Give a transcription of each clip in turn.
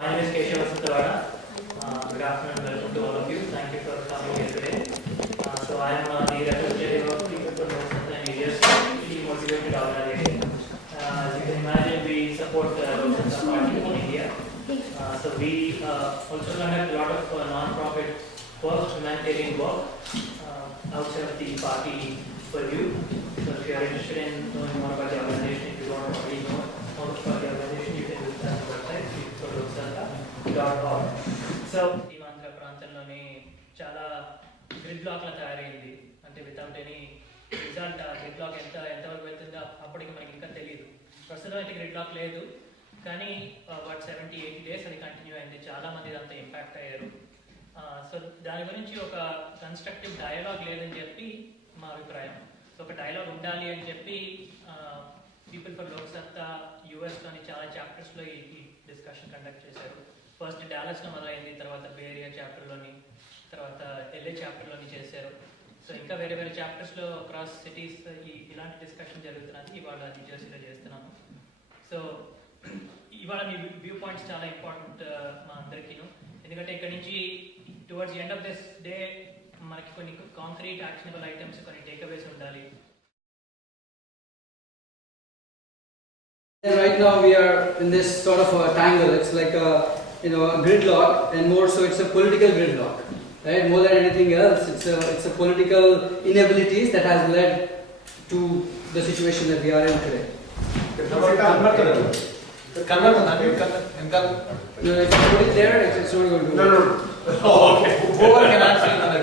My name is Good afternoon, welcome to all of you. Thank you for coming here today. So I am the representative of people from Lok Satta and areas motivated organization. As you can imagine, we support the Lok Satta party in India. So we also conduct a lot of non-profit work, humanitarian work outside of the party purview. So if you are interested in knowing more about the organization, if you don't already know more about the organization, you can visit our website, loksata.org. So ఈ ఆంధ్ర ప్రాంతంలోని చాలా grid బ్లాక్ల తయారైంది. అంటే without any result ఆ grid black ఎంతవరకు వెళ్తుందో అప్పటికి మనకి ఇంకా తెలియదు. ప్రస్తుతం అయితే గ్రిడ్ బ్లాక్ లేదు, కానీ 70-80 డేస్ అది కంటిన్యూ అయింది. చాలా మంది అంతా ఇంపాక్ట్ అయ్యారు. సో దాని గురించి ఒక కన్స్ట్రక్టివ్ డయలాగ్ లేదని చెప్పి మా అభిప్రాయం. సో ఒక డైలాగ్ ఉండాలి అని చెప్పి పీపుల్ ఫర్ లోక్ సత్తా యూఎస్లోని చాలా చాప్టర్స్లో ఈ డిస్కషన్ కండక్ట్ చేశారు. ఫస్ట్ డాలస్లో మొదలైంది, తర్వాత బే ఏరియా చాప్టర్లోని, తర్వాత ఎల్ఏ చాప్టర్లోని చేశారు. సో ఇంకా వేరే వేరే చాప్టర్స్లో అక్రాస్ సిటీస్ ఇలాంటి డిస్కషన్ జరుగుతున్నది. ఇవాళ న్యూజెర్సీలో చేస్తున్నాము. సో ఇవాళ మీ వ్యూ పాయింట్స్ చాలా ఇంపార్టెంట్ మా అందరికీను. ఎందుకంటే ఇక్కడ నుంచి towards end of this day మనకి కొన్ని కాంక్రీట్ యాక్షనబుల్ ఐటమ్స్, కొన్ని టేక్అవేస్ ఉండాలి. Right now we are in this sort of a tangle. It's like a a gridlock, and more so it's a political gridlock, right? More than anything else, it's a political inabilities that has led to the situation that we are in today. No, if you put it there, it's not going to work. No. Oh, okay. Whoever can answer another,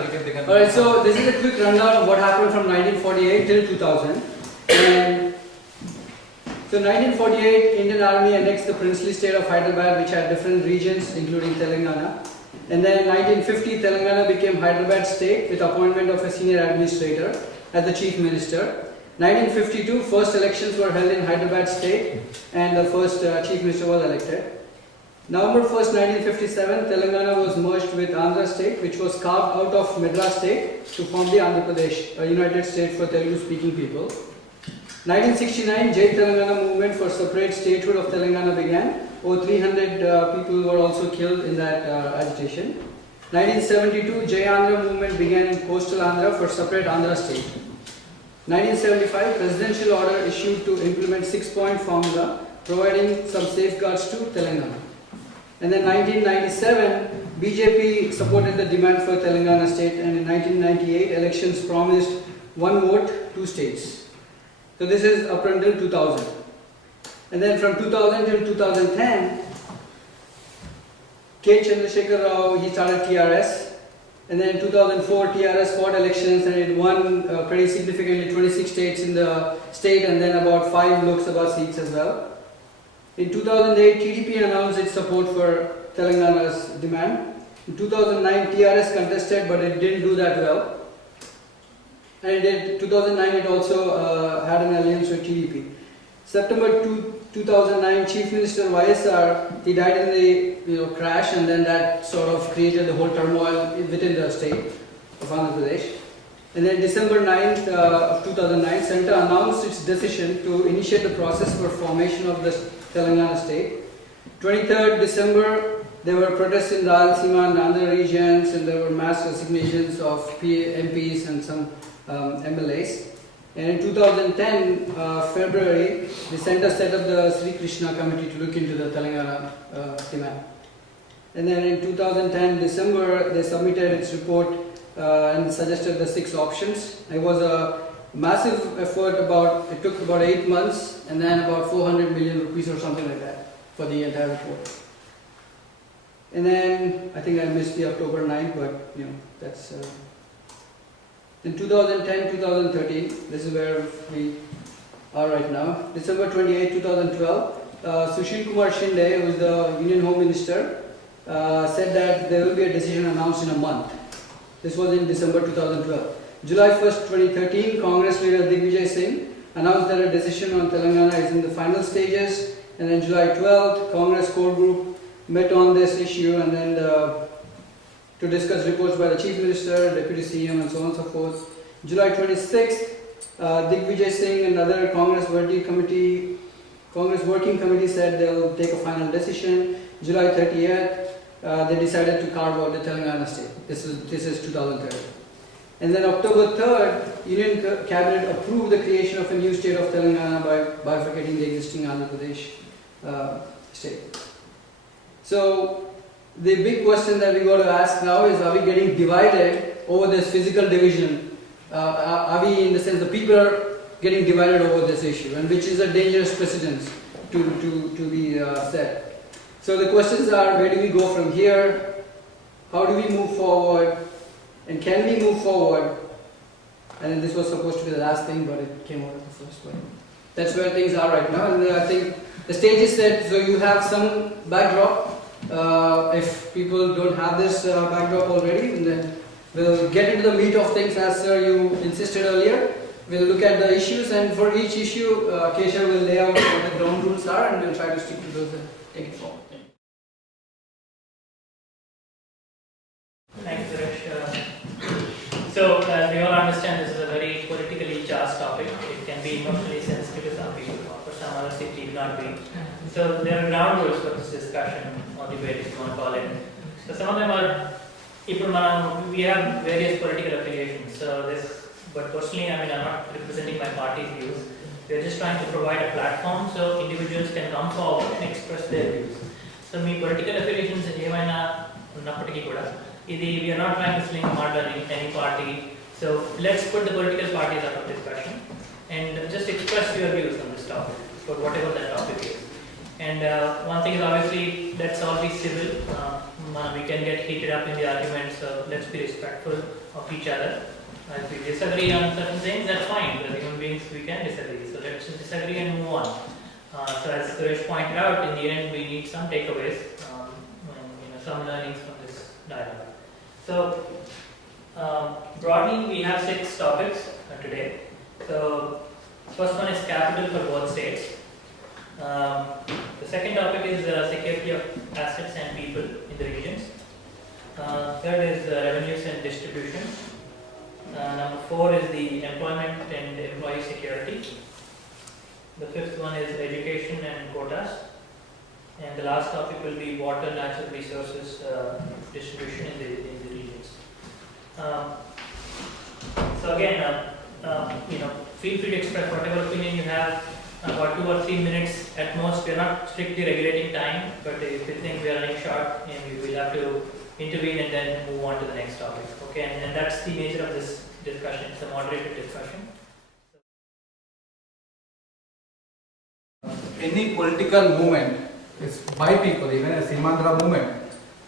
Alright, so this is a quick rundown of what happened from 1948 till 2000. And so 1948, Indian Army annexed the princely state of Hyderabad, which had different regions, including Telangana. And then in 1950, Telangana became Hyderabad state with appointment of a senior administrator as the chief minister. 1952, first elections were held in Hyderabad state, and the first chief minister was elected. November 1st, 1957, Telangana was merged with Andhra state, which was carved out of Madras state to form the Andhra Pradesh, a united state for Telugu-speaking people. 1969, Jai Telangana movement for separate statehood of Telangana began. Over 300 people were also killed in that agitation. 1972, Jai Andhra movement began in coastal Andhra for separate Andhra state. 1975, presidential order issued to implement 6-point formula, providing some safeguards to Telangana. And then 1997, BJP supported the demand for Telangana state, and in 1998, elections promised one vote, 2 states. So this is up until 2000. And then from 2000 till 2010, K. Chandrasekhar Rao, he started TRS. And then in 2004, TRS fought elections and it won pretty significantly 26 states in the state, and then about 5 Lok Sabha seats as well. In 2008, TDP announced its support for Telangana's demand. In 2009, TRS contested, but it didn't do that well. And in 2009, it also had an alliance with TDP. September 2009, Chief Minister YSR, he died in the crash, and then that sort of created the whole turmoil within the state of Andhra Pradesh. And then December 9th of 2009, Centre announced its decision to initiate the process for formation of the Telangana state. 23rd December, there were protests in Rayalaseema and Andhra regions, and there were mass resignations of MPs and some MLAs. And in 2010, February, the centre set up the Sri Krishna committee to look into the Telangana demand. And then in 2010, December, they submitted its report and suggested the 6 options. It was a massive effort. It took about 8 months, and then about 400 million rupees or something like that for the entire report. And then I think I missed the October 9th, but that's. In 2010-2013, this is where we are right now. December 28, 2012, Sushil Kumar Shinde, who is the Union Home Minister, said that there will be a decision announced in a month. This was in December 2012. July 1st, 2013, Congress leader Digvijay Singh announced that a decision on Telangana is in the final stages. And then July 12th, Congress core group met on this issue, and then to discuss reports by the Chief Minister, Deputy CM, and so on and so forth. July 26th, Digvijay Singh and other Congress working committee said they'll take a final decision. July 30th, they decided to carve out the Telangana state. This is 2013. And then October 3rd, Union Cabinet approved the creation of a new state of Telangana by bifurcating the existing Andhra Pradesh state. So the big question that we got to ask now is, are we getting divided over this physical division? Are we, in the sense, the people are getting divided over this issue, and which is a dangerous precedence to be set. So the questions are, where do we go from here? How do we move forward? And can we move forward? And then this was supposed to be the last thing, but it came out of the first one. That's where things are right now, and I think the stage is set, so you have some backdrop. If people don't have this backdrop already, then we'll get into the meat of things as you insisted earlier. We'll look at the issues, and for each issue, Keshav will lay out what the ground rules are, and we'll try to stick to those and take it forward. Thanks, Suresh. So, as we all understand, this is a very politically charged topic. It can be emotionally sensitive to some people, for some others it need not be. So, there are ground rules for this discussion or debate, if you want to call it. So, some of them are, we have various political affiliations. But personally, I'm not representing my party's views. We are just trying to provide a platform so individuals can come forward and express their views. So, my political affiliations we are not trying to sling mud on any party. So let's put the political parties out of discussion and just express your views on this topic, for whatever that topic is. And one thing is, obviously, let's all be civil. We can get heated up in the argument, so let's be respectful of each other. If we disagree on certain things, that's fine. As human beings, we can disagree. So let's just disagree and move on. So as Suresh pointed out, in the end, we need some takeaways, and some learnings from this dialogue. So, broadly, we have 6 topics today. So, first one is capital for both states. The second topic is security of assets and people in the regions. Third is revenues and distribution. Number 4 is the employment and employee security. The fifth one is education and quotas. And the last topic will be water, natural resources distribution in the regions. So again, feel free to express whatever opinion you have. About 2 or 3 minutes at most. We are not strictly regulating time, but if you think we are running short, we will have to intervene and then move on to the next topic. Okay, and that's the nature of this discussion. It's a moderated discussion. Any political movement is by people, even a Simandra movement,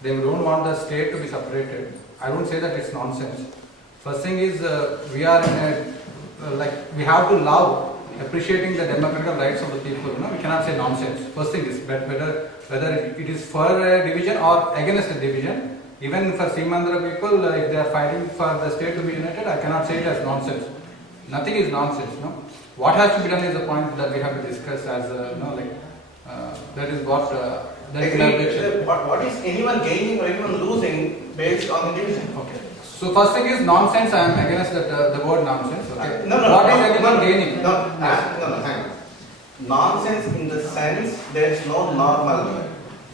they don't want the state to be separated. I don't say that it's nonsense. First thing is, we are in a, we have to love appreciating the democratic rights of the people. We cannot say nonsense. First thing is, whether it is for a division or against a division, even for Simandra people, if they are fighting for the state to be united, I cannot say it as nonsense. Nothing is nonsense. What has to be done is the point that we have to discuss as that is what what is anyone gaining or anyone losing based on the division? Okay. So first thing is nonsense. I am against the word nonsense. Okay. No, what is anyone gaining? No, hang on. Nonsense in the sense there is no normal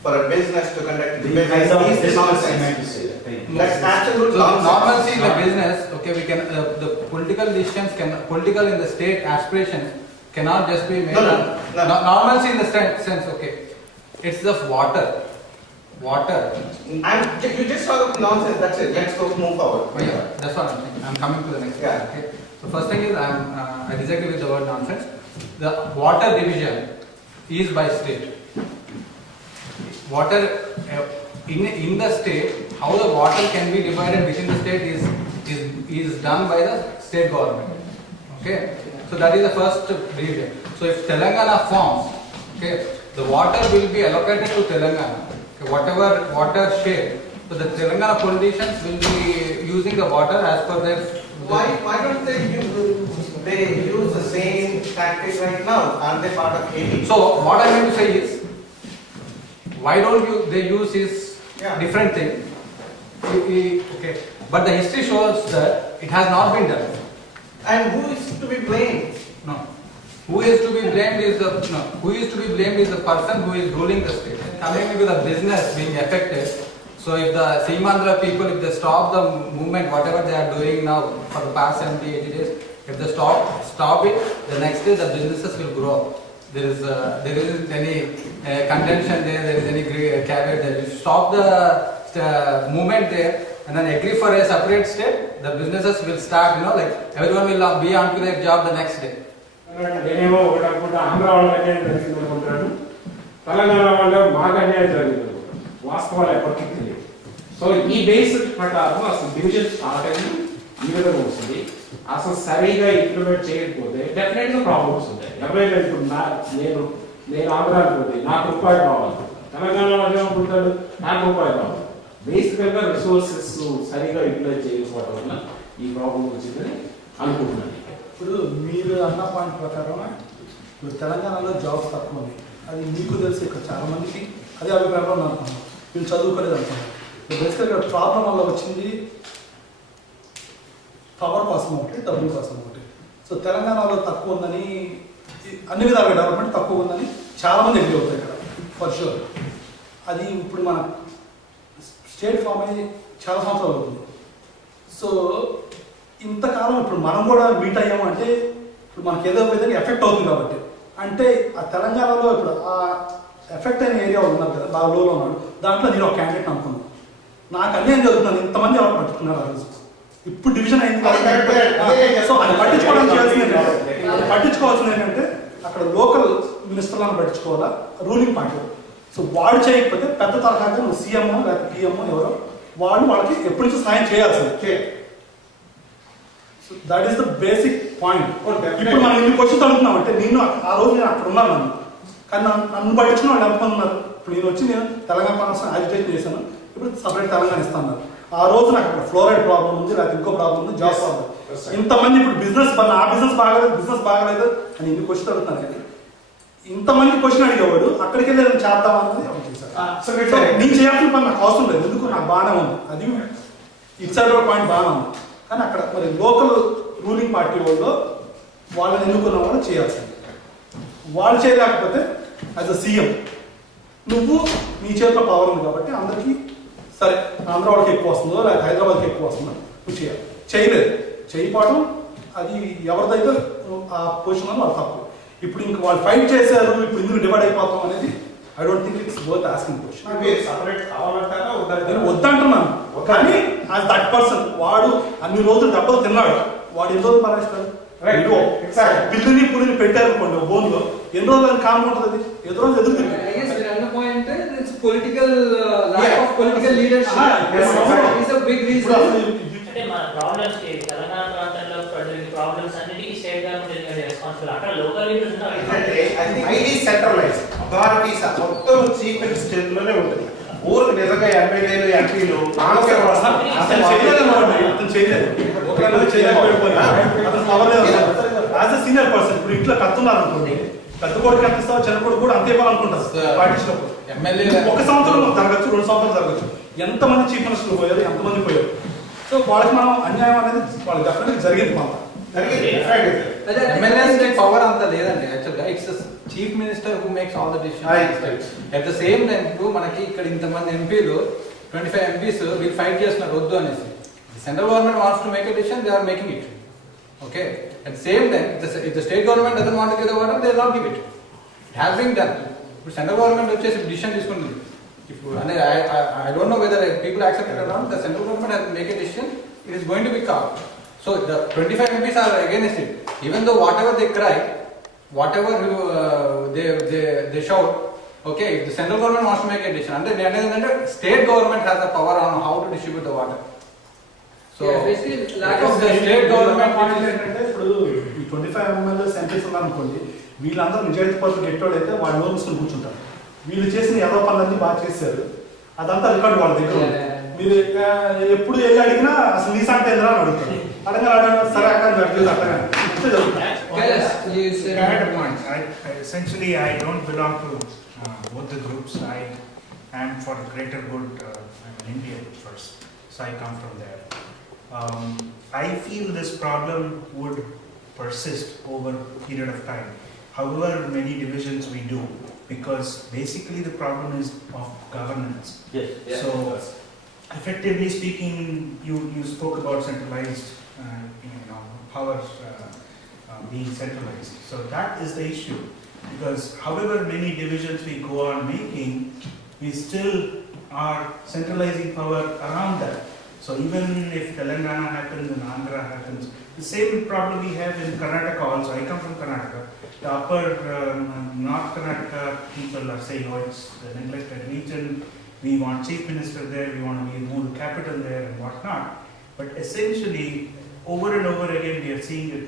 for a business to conduct business is nonsense. That's absolute nonsense. Normalcy in the business. Okay, we can the political decisions political in the state aspirations cannot just be made. No. Normalcy in the sense. Okay, it's the water. You just talk about nonsense. That's it. Let's go move forward. Oh, yeah, that's what I'm saying. I'm coming to the next one. Okay. So first thing is I disagree with the word nonsense. The water division is by state. Water in the state, how the water can be divided within the state is done by the state government. Okay. So that is the first division. So if Telangana forms, okay, the water will be allocated to Telangana. Okay, whatever water share, so the Telangana politicians will be using the water as per their. Why don't they use the same tactic right now? Aren't they part of AP? So what I mean to say is, why don't they use is different thing. Okay, but the history shows that it has not been done. And who is to be blamed? No. who is to be blamed is the person who is ruling the state. Coming to the business being affected. So if the Seemandhra people, if they stop the movement, whatever they are doing now for the past 70, 80 days, if they stop it, the next day the businesses will grow. There isn't any contention there. There is any caveat there. If you stop the movement there and then agree for a separate state, the businesses will start. Like everyone will be on to their job the next day. నేనేమో ఒకటి అనుకుంటా, ఆంధ్ర వాళ్ళ అన్యాయం జరిగింది అనుకుంటాను, తెలంగాణ వాళ్ళ మాకు అన్యాయం జరిగింది అనుకుంటాను. వాస్తవాలు ఎప్పటికీ తెలియదు. సో ఈ బేసిక్ ప్రకారం అసలు డివిజన్ స్టార్ట్ అయ్యి ఈ విధంగా వస్తుంది. అసలు సరిగా ఇంప్లిమెంట్ చేయకపోతే డెఫినెట్ గా ప్రాబ్లమ్స్ ఉంటాయి. ఎవరైనా ఇప్పుడు నేను ఆంధ్రాకి పోతే నాకు రూపాయలు కావాలి, తెలంగాణ వాళ్ళు ఏమనుకుంటాడు నాకు రూపాయలు కావాలి. బేసికల్ గా రిసోర్సెస్ సరిగా యూటిలైజ్ చేయకపోవడం వల్ల ఈ ప్రాబ్లం వచ్చిందని అనుకుంటున్నాను. ఇప్పుడు మీరు అన్న పాయింట్ ప్రకారం ఇప్పుడు తెలంగాణలో జాబ్స్ తక్కువ ఉన్నాయి. అది మీకు తెలిసి ఇక్కడ చాలా మందికి అదే అభిప్రాయంలో అనుకున్నాను. వీళ్ళు చదువుకోలేదు అనుకున్నాను. బేసిక్గా ఇక్కడ ప్రాబ్లం వల్ల వచ్చింది పవర్ కోసం ఒకటి, డబ్బుల కోసం ఒకటి. సో తెలంగాణలో తక్కువ ఉందని, అన్ని విధాలుగా డెవలప్మెంట్ తక్కువ ఉందని చాలామంది ఎగ్రీ అవుతాయి ఇక్కడ ఫర్ షూర్. అది ఇప్పుడు మన స్టేట్ ఫామ్ అయ్యి చాలా సంవత్సరాలు అవుతుంది. సో ఇంతకాలం ఇప్పుడు మనం కూడా మీట్ అయ్యాము అంటే ఇప్పుడు మనకి ఏదో విధంగా ఎఫెక్ట్ అవుతుంది కాబట్టి. అంటే ఆ తెలంగాణలో ఇప్పుడు ఆ ఎఫెక్ట్ అయిన ఏరియా ఉన్నారు కదా, బాగా లోలో ఉన్నాడు, దాంట్లో నేను ఒక క్యాండిడేట్ అనుకున్నాను. నాకు అన్యాయం జరుగుతున్నాను, ఇంతమంది ఎవరు పట్టుకున్నారు ఆ రోజు. ఇప్పుడు డివిజన్ అయింది కాబట్టి సో అది పట్టించుకోవాల్సింది ఏంటంటే అక్కడ లోకల్ మినిస్టర్లను పట్టించుకోవాలా, రూలింగ్ పార్టీ. సో వాడు చేయకపోతే పెద్ద తరహాగా నువ్వు సీఎంఓ లేకపోతే పిఎంఓ ఎవరో వాళ్ళకి ఎప్పటి నుంచో సాయం చేయాల్సింది. So that is the basic point. ఇప్పుడు మనం ఇన్ని క్వశ్చన్స్ అడుగుతున్నాం అంటే నిన్ను ఆ రోజు నేను అక్కడ ఉన్నాను నన్ను, కానీ నన్ను పట్టించుకున్న వాళ్ళు ఎంతమంది ఉన్నారు. ఇప్పుడు నేను తెలంగాణ కోసం యాజిటేట్ చేశాను, ఇప్పుడు సపరేట్ తెలంగాణ ఇస్తాను. ఆ రోజు నాకు అక్కడ ఫ్లోరైడ్ ప్రాబ్లం ఉంది, లేకపోతే ఇంకో ప్రాబ్లం ఉంది, జాబ్ ప్రాబ్లం. ఇంతమంది ఇప్పుడు బిజినెస్ బిజినెస్ బాగలేదు అని ఇన్ని క్వశ్చన్ అడుగుతున్నాను. కానీ ఇంతమంది క్వశ్చన్ అడిగేవాడు అక్కడికి వెళ్ళి నేను చేద్దాం అన్నది నేను చేయాల్సిన పని నాకు అవసరం లేదు, ఎందుకు నాకు బాగానే ఉంది. అది ఇటు సైడ్ పాయింట్ బాగానే ఉంది. కానీ అక్కడ మరి లోకల్ రూలింగ్ పార్టీ వాళ్ళని ఎన్నుకున్న వాళ్ళు చేయాల్సింది. వాళ్ళు చేయలేకపోతే యాజ్ అ సీఎం నువ్వు నీ చేతిలో పవర్ ఉంది కాబట్టి అందరికీ సరే ఆంధ్ర వాళ్ళకి ఎక్కువ వస్తుందో లేకపోతే హైదరాబాద్కి ఎక్కువ వస్తుందో నువ్వు చేయలేదు. చేయకపోవడం అది ఎవరిదైతే ఆ పొజిషన్ వాళ్ళు తప్పు. ఇప్పుడు ఇంక వాళ్ళు ఫైట్ చేశారు, ఇప్పుడు ఇందుకు డివైడ్ అయిపోతాం అనేది I don't think it's worth asking question. వద్దంటున్నాను, కానీ యాజ్ దట్ పర్సన్ వాడు అన్ని రోజులు డబ్బులు తిన్నాడు, వాడు ఎన్ని రోజులు పరాయిస్తాడు. బిల్లుని పులిని పెట్టారు అనుకోండి బోన్లో, ఎన్ని రోజులు కామ్ ఉంటుంది, ఎన్ని రోజులు ఎదురు political lack of political leadership is a big reason. అంటే మన ప్రాబ్లమ్స్ కి తెలంగాణ ప్రాంతంలో పడుతున్న ప్రాబ్లమ్స్ అన్నిటికీ స్టేట్ గవర్నమెంట్ రెస్పాన్సిబుల్. అక్కడ లోకల్ లీడర్స్ ఉన్నారు. ఐడి సెంట్రలైజ్ అథారిటీస్ మొత్తం చీఫ్ మినిస్టర్ లోనే ఉంటుంది. ఊరికి నిజంగా ఎమ్మెల్యేలు ఎంపీలు సీనియర్ పర్సన్ ఇప్పుడు ఇంట్లో కత్తున్నారు అనుకోండి, పెద్ద కొడుకు ఎంత ఇస్తావు, చిన్న కొడుకు కూడా అంతే ఇవ్వాలనుకుంటారు. పాటించినప్పుడు ఒక సంవత్సరం జరగచ్చు, 2 సంవత్సరాలు జరగచ్చు. ఎంతమంది చీఫ్ మినిస్టర్లు పోయారు, ఎంతమంది పోయారు. సో వాళ్ళకి మనం అన్యాయం అనేది వాళ్ళకి డెఫినెట్గా జరిగింది. పవర్ అంత లేదండి యాక్చువల్గా. It's chief minister who makes all the decisions. At the same time ఇప్పుడు మనకి ఇక్కడ ఇంతమంది ఎంపీలు 25 ఎంపీస్ వీళ్ళు ఫైట్ చేస్తున్నారు వద్దు అనేసి. Central government wants to make a decision, they are making it. Okay, at the same time if the state government doesn't want to give the water, they will not give it. It has been done. But central government వచ్చేసి decision తీసుకుంటుంది. If I don't know whether people accept it or not, the central government has to make a decision, it is going to be called. So the 25 MPs are against it. Even though whatever they cry, whatever they shout, okay, if the central government wants to make a decision, and then state government has the power on how to distribute the water. So basically lack of the state government ఏంటంటే ఇప్పుడు ఈ 25 MLs MPs ఉన్నారనుకోండి, వీళ్ళందరూ నిజాయితీ పరులు గెట్టోడు అయితే వాళ్ళు నోరు మూసుకొని కూర్చుంటారు. వీళ్ళు చేసిన ఏదో పనులన్నీ బాగా చేశారు, అదంతా రికార్డు వాళ్ళ దగ్గర ఉంది. మీరు ఎప్పుడు వెళ్ళి అడిగినా అసలు నీ సంటే ఎందుకు అని అడుగుతారు. అడగ సరే అక్కడ అట్టగా essentially I don't belong to both the groups. I am for greater good. I'm an Indian first, so I come from there. I feel this problem would persist over a period of time. however many divisions we do, because basically the problem is of governance. Yes. So, effectively speaking, you spoke about centralized, power being centralized. So that is the issue, because however many divisions we go on making, we still are centralizing power around that. So even if Telangana happens and Andhra happens, the same problem we have in Karnataka also. I come from Karnataka. The upper North Karnataka people are saying, oh, it's the neglected region, we want chief minister there, we want to move the capital there and whatnot. But essentially, over and over again, we are seeing it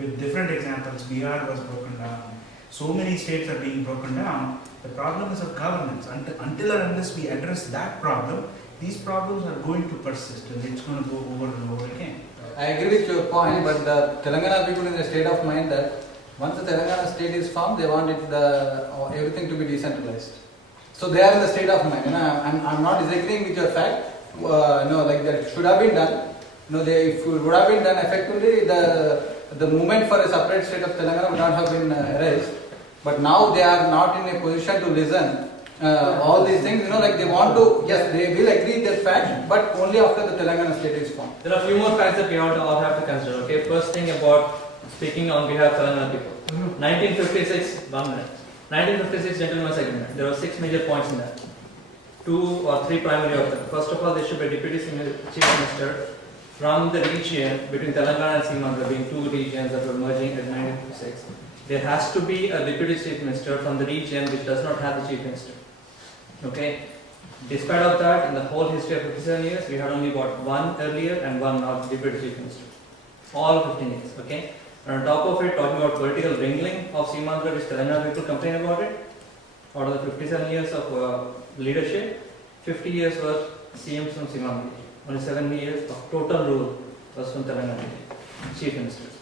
with different examples. Bihar was broken down. So many states are being broken down. The problem is of governance. Until or unless we address that problem, these problems are going to persist and it's going to go over and over again. I agree with your point, but the Telangana people in the state of mind that once the Telangana state is formed, they want everything to be decentralized. So they are in the state of mind. I'm not disagreeing with your fact. Like that should have been done. If it would have been done effectively, the movement for a separate state of Telangana would not have been erased. But now they are not in a position to listen. All these things, like they want to, yes, they will agree that fact, but only after the Telangana state is formed. There are a few more facts that we all have to consider. Okay, first thing about speaking on behalf of Telangana people. 1956, 1956 Gentleman's Agreement. There are 6 major points in that. 2 or 3 primary of them. First of all, there should be a deputy chief minister from the region between Telangana and Seemandra, being 2 regions that were merging in 1956. There has to be a deputy chief minister from the region which does not have the chief minister. Okay. Despite of that, in the whole history of 57 years, we had only got 1 earlier and 1 now deputy chief minister. All 15 years. Okay. And on top of it, talking about political wrangling of Seemandra, which Telangana people complain about it. Out of the 57 years of leadership, 50 years were CMs from Seemandra. Only 7 years of total rule was from Telangana chief ministers.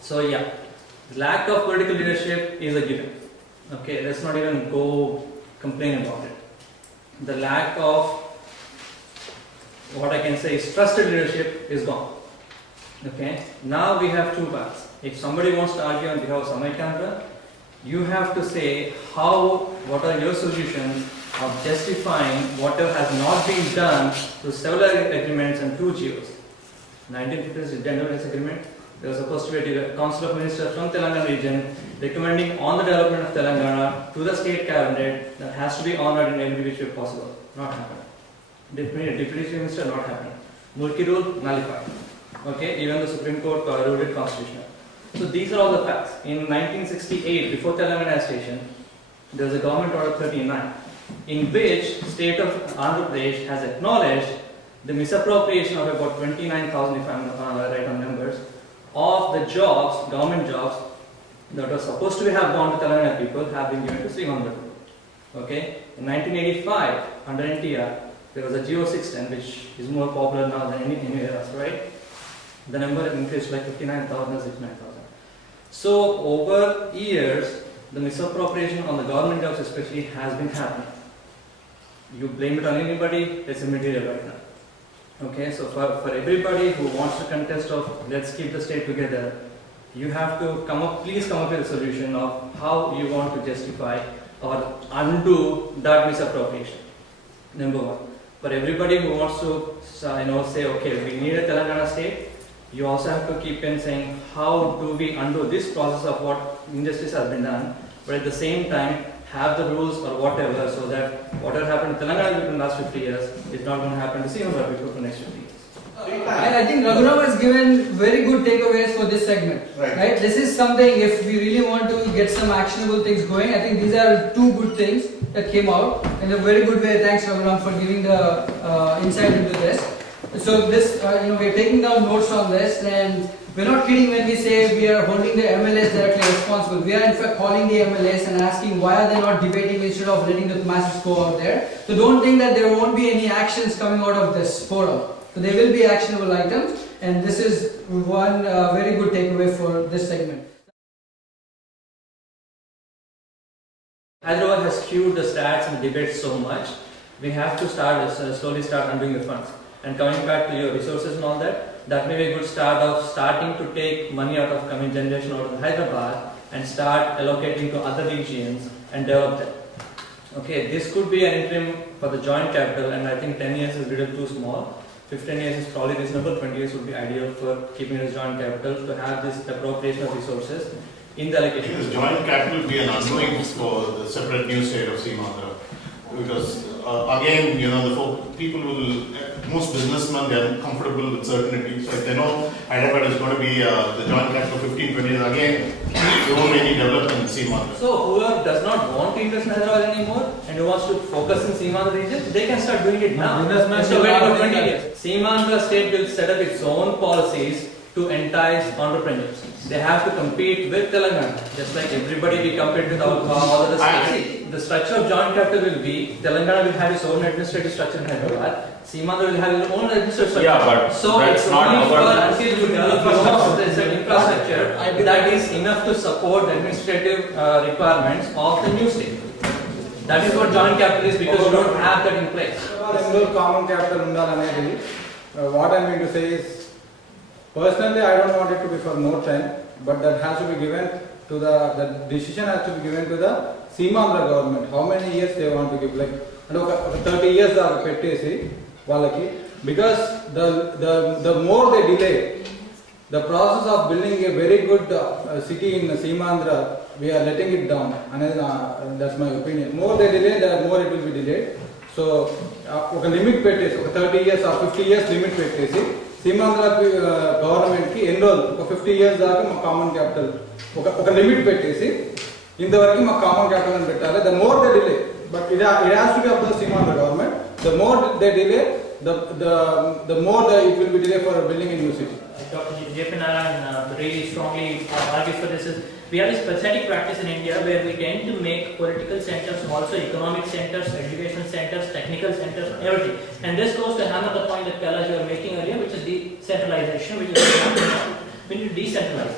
So yeah, lack of political leadership is a given. Okay, let's not even go complain about it. The lack of, what I can say is trusted leadership is gone. Okay, now we have 2 paths. If somebody wants to argue on behalf of Samaikandra, you have to say what are your solutions of justifying whatever has not been done through several agreements and 2 GOs. 1950s Gentleman's Agreement. There was supposed to be a Council of Ministers from Telangana region recommending on the development of Telangana to the state cabinet that has to be honored in every which way possible. Not happening. Deputy Chief Minister, not happening. Mulki rule, nullified. Okay, even the Supreme Court ruled it constitutional. So these are all the facts. In 1968, before Telangana station, there was a government order 39, in which state of Andhra Pradesh has acknowledged the misappropriation of about 29,000, if I'm right on numbers, of the jobs, government jobs, that were supposed to have gone to Telangana people have been given to Seemandra people. Okay? In 1985, under NTR, there was a GO 610, which is more popular now than anywhere else, right? The number increased like 59,000 or 69,000. So, over years, the misappropriation on the government jobs especially has been happening. You blame it on anybody, it's immaterial right now. Okay, so for everybody who wants to contest of let's keep the state together, you have to please come up with a solution of how you want to justify or undo that misappropriation. Number 1. For everybody who wants to say, okay, we need a Telangana state, you also have to keep in saying how do we undo this process of what injustice has been done, but at the same time have the rules or whatever so that whatever happened to Telangana people in the last 50 years is not going to happen to Seemandra people for the next 50 years. I think Raghuram has given very good takeaways for this segment. Right? This is something, if we really want to get some actionable things going, I think these are 2 good things that came out in a very good way. Thanks Raghuram for giving the insight into this. So this, we're taking down notes on this, and we're not kidding when we say we are holding the MLAs directly responsible. We are in fact calling the MLAs and asking why are they not debating instead of letting the masses go out there. So don't think that there won't be any actions coming out of this forum. So there will be actionable items, and this is one very good takeaway for this segment. Hyderabad has skewed the stats and the debates so much. We have to slowly start undoing the funds. And coming back to your resources and all that may be a good start of starting to take money out of coming generation out of Hyderabad and start allocating to other regions and develop them. Okay, this could be an interim for the joint capital, and I think 10 years is a little too small. 15 years is probably reasonable, 20 years would be ideal for keeping it as joint capital to have this appropriation of resources in the allocation. Because joint capital will be an undoing for the separate new state of Seemandra. Because again, the people will, most businessmen, they are comfortable with certainty. So if they know Hyderabad is going to be the joint capital 15, 20 years, again, there won't be any development in Seemandra. So whoever does not want to invest in Hyderabad anymore and who wants to focus in Seemandra region, they can start doing it now. Instead of waiting for 20 years. Seemandra state will set up its own policies to entice entrepreneurs. They have to compete with Telangana, just like everybody we compete with all other states. The structure of joint capital will be, Telangana will have its own administrative structure in Hyderabad, Seemandra will have its own administrative structure. Yeah, but so that's it's not only for our until you develop your infrastructure that is enough to support the administrative requirements of the new state. That is what joint capital is, because you don't have that in place. Common capital undalane. What I mean to say is, personally, I don't want it to be for more time, but that has to be given to the decision has to be given to the Seemandra government. How many years they want to give? Like 30 years are pettesi valaki, because the more they delay, the process of building a very good city in Seemandra, we are letting it down. And that's my opinion. More they delay, the more it will be delayed. So, a limit pettesi, 30 years or 50 years limit pettesi. Seemandra government ki enroll 50 years daaka common capital oka limit pettesi inda varaku ma common capital ani pettale. The more they delay, but it has to be up to the Seemandra government. The more they delay, the more it will be delayed for building a new city. Dr. J.P. Narayan really strongly argues for this. We have this pathetic practice in India where we tend to make political centers also economic centers, education centers, technical centers, everything. And this goes to hammer the point that Kailash you were making earlier, which is decentralization, which is we need to decentralize.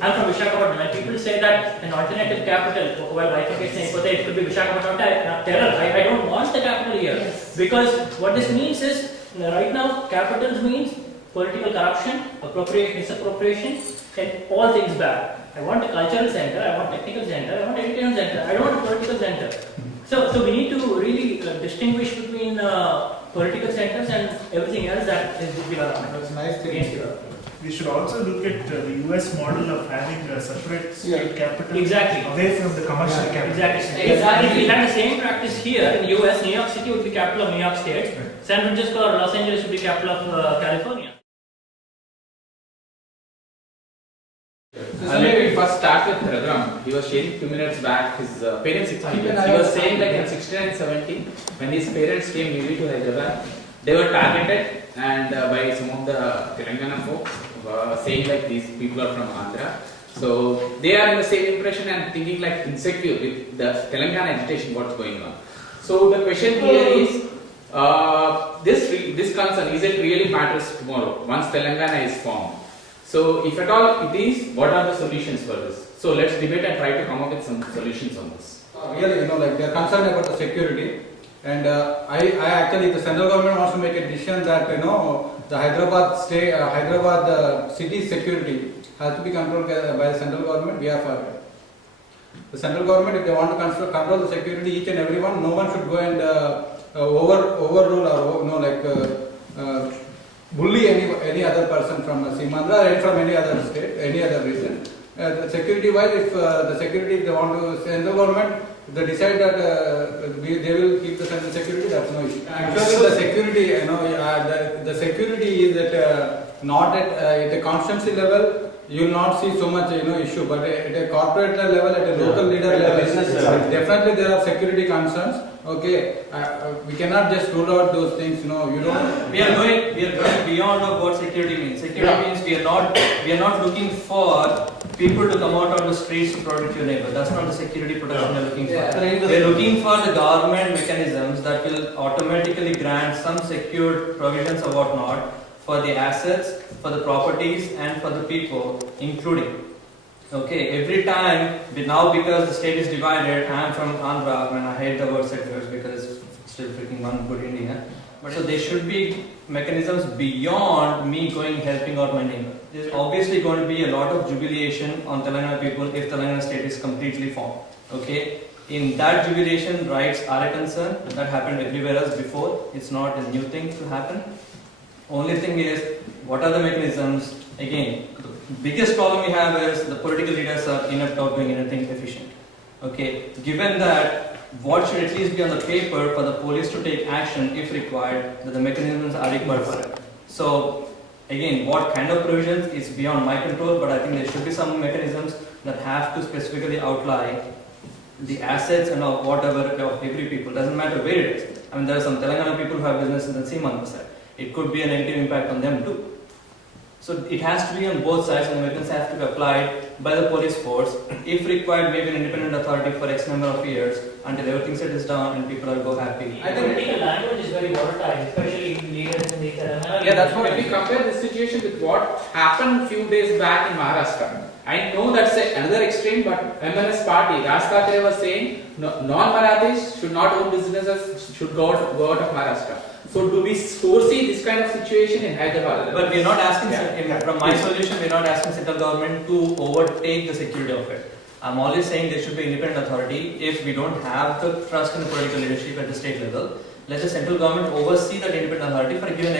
I'm from Visakhapatnam, and people say that an alternative capital, while bifurcation it could be Visakhapatnam terror. I don't want the capital here, because what this means is, right now, capital means political corruption, appropriation, misappropriation, and all things bad. I want a cultural center, I want a technical center, I want an education center, I don't want a political center. So we need to really distinguish between political centers and everything else that is development. That's nice thing. We should also look at the US model of having a separate state capital away from the commercial capital. Exactly. If we had the same practice here in the US, New York City would be capital of New York State, San Francisco or Los Angeles would be capital of California. Let me first start with Raghuram. He was sharing 2 minutes back his parents' experience. He was saying like in 69-70, when his parents came newly to Hyderabad, they were targeted and by some of the Telangana folks saying like these people are from Andhra. So they are in the same impression and thinking like insecure with the Telangana agitation, what's going on. So the question here is, this concern, is it really matters tomorrow once Telangana is formed? So if at all it is, what are the solutions for this? So let's debate and try to come up with some solutions on this. Really, like they are concerned about the security, and I actually, the central government wants to make a decision that the Hyderabad city security has to be controlled by the central government. We are for it. The central government, if they want to control the security, each and everyone, no one should go and overrule or bully any other person from Seemandra or from any other state, any other region. Security wise, if the security, if they want to, central government, if they decide that they will keep the central security, that's no issue. Actually, the security, the security is at not at a constituency level. You will not see so much issue, but at a corporate level, at a local leader level, definitely there are security concerns. Okay, we cannot just rule out those things. You don't. We are going beyond of what security means. Security means we are not looking for people to come out on the streets to protect your neighbor. That's not the security protection we are looking for. We are looking for the government mechanisms that will automatically grant some secured provisions or whatnot for the assets, for the properties, and for the people, including. Okay, every time, now because the state is divided, I am from Andhra, and I hate the word sectors because it's still freaking one good India. So there should be mechanisms beyond me going helping out my neighbor. There's obviously going to be a lot of jubilation on Telangana people if Telangana state is completely formed. Okay? In that jubilation, rights are a concern. That happened everywhere else before. It's not a new thing to happen. Only thing is, what are the mechanisms? Again, the biggest problem we have is the political leaders are inept of doing anything efficient. Okay? Given that, what should at least be on the paper for the police to take action if required, that the mechanisms are required for it. So, again, what kind of provisions is beyond my control, but I think there should be some mechanisms that have to specifically outline the assets and of whatever of every people. Doesn't matter where it is. I mean, there are some Telangana people who have businesses in Seemandra side. It could be a negative impact on them too. So it has to be on both sides, and the mechanisms have to be applied by the police force. If required, maybe an independent authority for X number of years until everything settles down and people are go happy. I think political language is very volatile, especially leaders in the Telangana. Yeah, that's what we compare this situation with what happened few days back in Maharashtra. I know that's another extreme, but MNS party, Raj Thackeray was saying non-Marathis should not own businesses, should go out of Maharashtra. So do we foresee this kind of situation in Hyderabad? But we are not asking, from my solution, we are not asking central government to overtake the security of it. I'm always saying there should be independent authority. If we don't have the trust in the political leadership at the state level, let the central government oversee that independent authority for a given,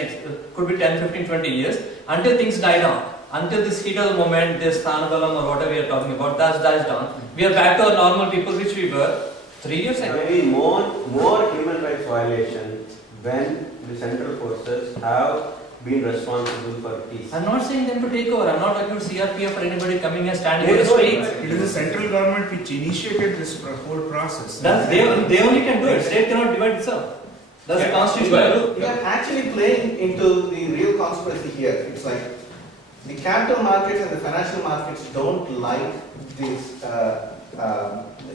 could be 10, 15, 20 years, until things die down. Until this heat of the moment, this Thanabalam or whatever we are talking about, that dies down. We are back to our normal people which we were 3 years ago. Maybe more human rights violations when the central forces have been responsible for peace. I'm not saying them to take over. I'm not talking to CRPF or anybody coming and standing in the streets. It is the central government which initiated this whole process. They only can do it. State cannot divide itself. That's the constitutional rule. We are actually playing into the real conspiracy here. It's like the capital markets and the financial markets don't like this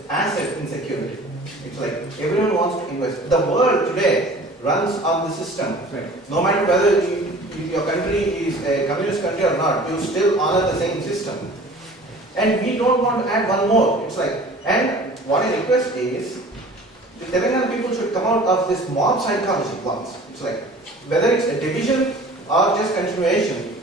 asset insecurity. It's like everyone wants to invest. The world today runs on the system. Right. No matter whether your country is a communist country or not, you still honor the same system. And we don't want to add one more. It's like, and what I request is, the Telangana people should come out of this mob psychology once. It's like, whether it's a division or just continuation,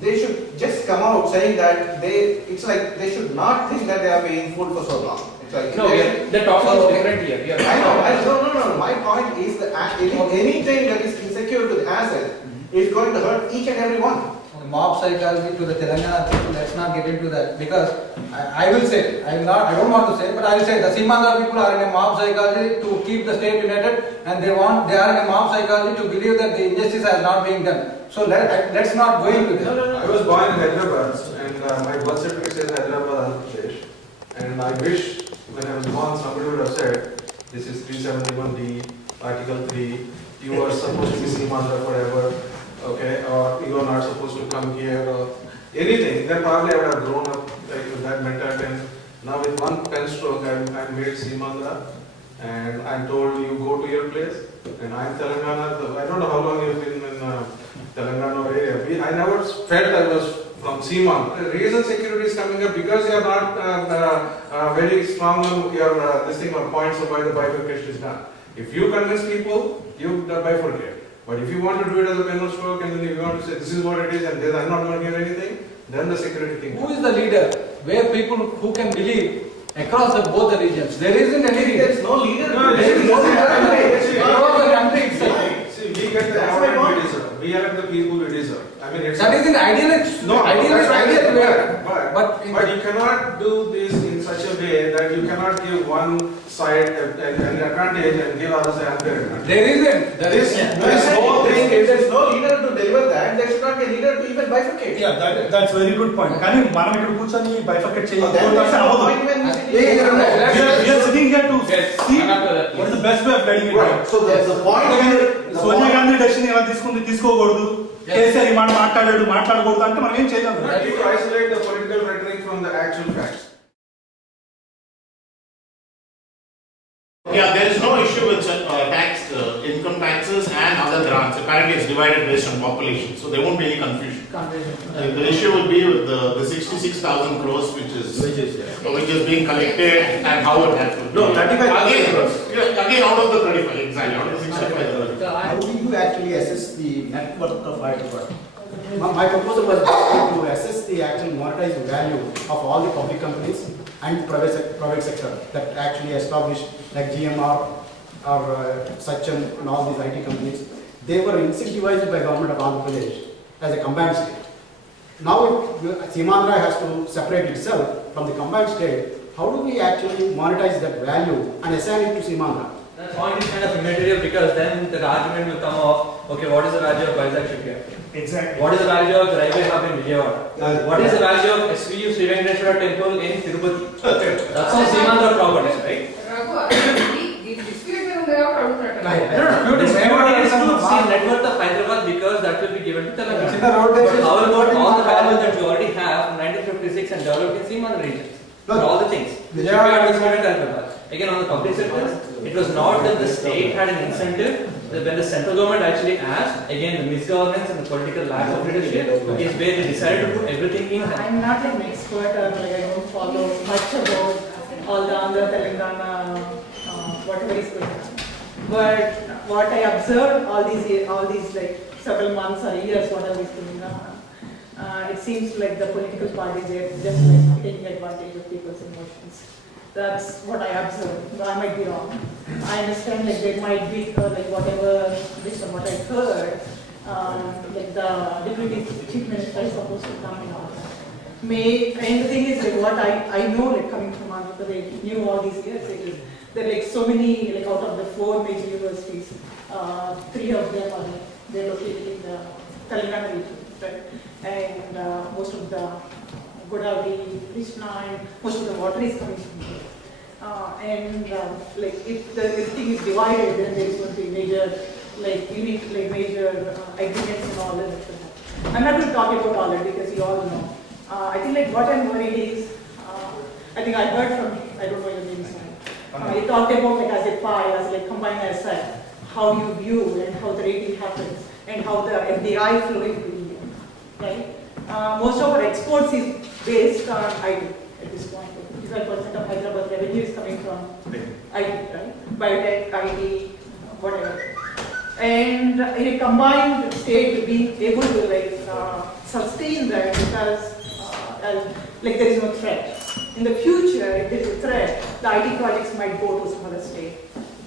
they should just come out saying that it's like they should not think that they are being fooled for so long. It's like, no, the topic is different here. No. My point is that anything that is insecure to the asset is going to hurt each and every one. Mob psychology to the Telangana people, let's not get into that, because I will say, I don't want to say, but I will say the Seemandra people are in a mob psychology to keep the state united, and they are in a mob psychology to believe that the injustice has not been done. So let's not go into this. I was born in Hyderabad, and my birth certificate says Hyderabad, Andhra Pradesh. And I wish when I was born, somebody would have said, this is 371D, Article 3, you are supposed to be Seemandra forever, okay, or you are not supposed to come here, or anything. Then probably I would have grown up like with that mentality. And now with one pen stroke, I made Seemandra, and I'm told you go to your place, and I'm Telangana. I don't know how long you've been in Telangana area. I never felt I was from Seemandra. The reason security is coming up because you are not very strong on your this thing or points of why the bifurcation is done. If you convince people, you bifurcate. But if you want to do it as a pen stroke, and then if you want to say this is what it is and I'm not going to hear anything, then the security thing. Who is the leader? Where people who can believe across both the regions? There isn't any leader. There is no leader. There is no leader. Across the country itself. See, we get the award we deserve. We are the people we deserve. I mean, it's that is an idealist. No, ideal way. But you cannot do this in such a way that you cannot give one side an advantage and give others an unfair advantage. There isn't. This whole thing, if there is no leader to deliver that, there should not be a leader to even bifurcate. Yeah, that's very good point. Can you bifurcate We are sitting here to see what is the best way of getting it right. So the point here, Sonia Gandhi decision ఎలా తీసుకుంది తీసుకోకూడదు కేసీఆర్ ఈ మాట మాట్లాడకూడదు అంటే మనం ఏం చేయలేం. You need to isolate the political rhetoric from the actual facts. Yeah, there is no issue with income taxes and other grants. Apparently, it's divided based on population, so there won't be any confusion. The issue will be with the 66,000 crores, which is being collected and how it happens. No, 35,000 crores. Yeah, again, out of the 35, exactly, out of the 65. How do you actually assess the net worth of Hyderabad? My proposal was to assess the actual monetized value of all the public companies and private sector that actually established, like GMR or Sachin and all these IT companies. They were incentivized by government of Andhra Pradesh as a combined state. Now Seemandhra has to separate itself from the combined state. How do we actually monetize that value and assign it to Seemandhra? That point is kind of immaterial because then the argument will come off, okay, what is the value of Vizag shipyard? Exactly. What is the value of the railway hub in Vijayawada? What is the value of SVU Sri Venkateswara temple in Tirupati? That's all Seemandhra properties, right? Net worth of Hyderabad because that will be given to Telangana. But how about all the value that you already have from 1956 and developed in Seemandhra regions? For all the things. The shipyard was given to Hyderabad. Again, on the public sector, it was not that the state had an incentive. When the central government actually asked, again, the misgovernance and the political lack of leadership is where they decided to put everything in. I'm not an expert or like I don't follow much about all the Andhra Telangana, whatever is going on. But what I observed all these like several months or years, whatever is going on, it seems like the political parties are just like taking advantage of people's emotions. That's what I observed. I might be wrong. I understand like there might be like whatever based on what I heard, like the deputy chief minister is supposed to come and all that. And the thing is like what I know like coming from Andhra Pradesh, knew all these years, it is there are like so many like out of the 4 major universities, 3 of them are they're located in the Telangana region, right? And most of the Godavari, Krishna, and most of the water is coming from there. Like if the thing is divided, then there is going to be major, like unique, like major agreements and all that should happen. I'm not going to talk about all that because you all know. I think like what I'm worried is, I think I heard from, I don't know your name, you talked about like as a pie, as like combined asset, how you view and how the rating happens and how the FDI flow into India, right? Most of our exports is based on IT at this point. 55% of Hyderabad revenue is coming from IT, right? Biotech, IT, whatever. And in a combined state, being able to like sustain that because like there is no threat. In the future, if there is a threat, the IT projects might go to some other state.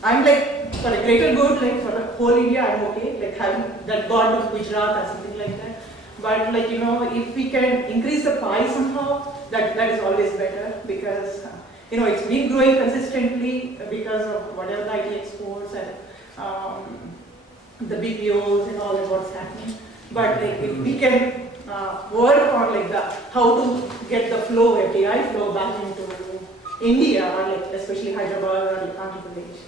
I'm like, for a greater good, like for the whole India, I'm okay, like having that gone to Gujarat or something like that. But like, you know, if we can increase the pie somehow, that is always better because, you know, it's been growing consistently because of whatever the IT exports and the BPOs and all that what's happening. But like, if we can work on like how to get the flow, FDI flow back into India, or like especially Hyderabad or like Andhra Pradesh,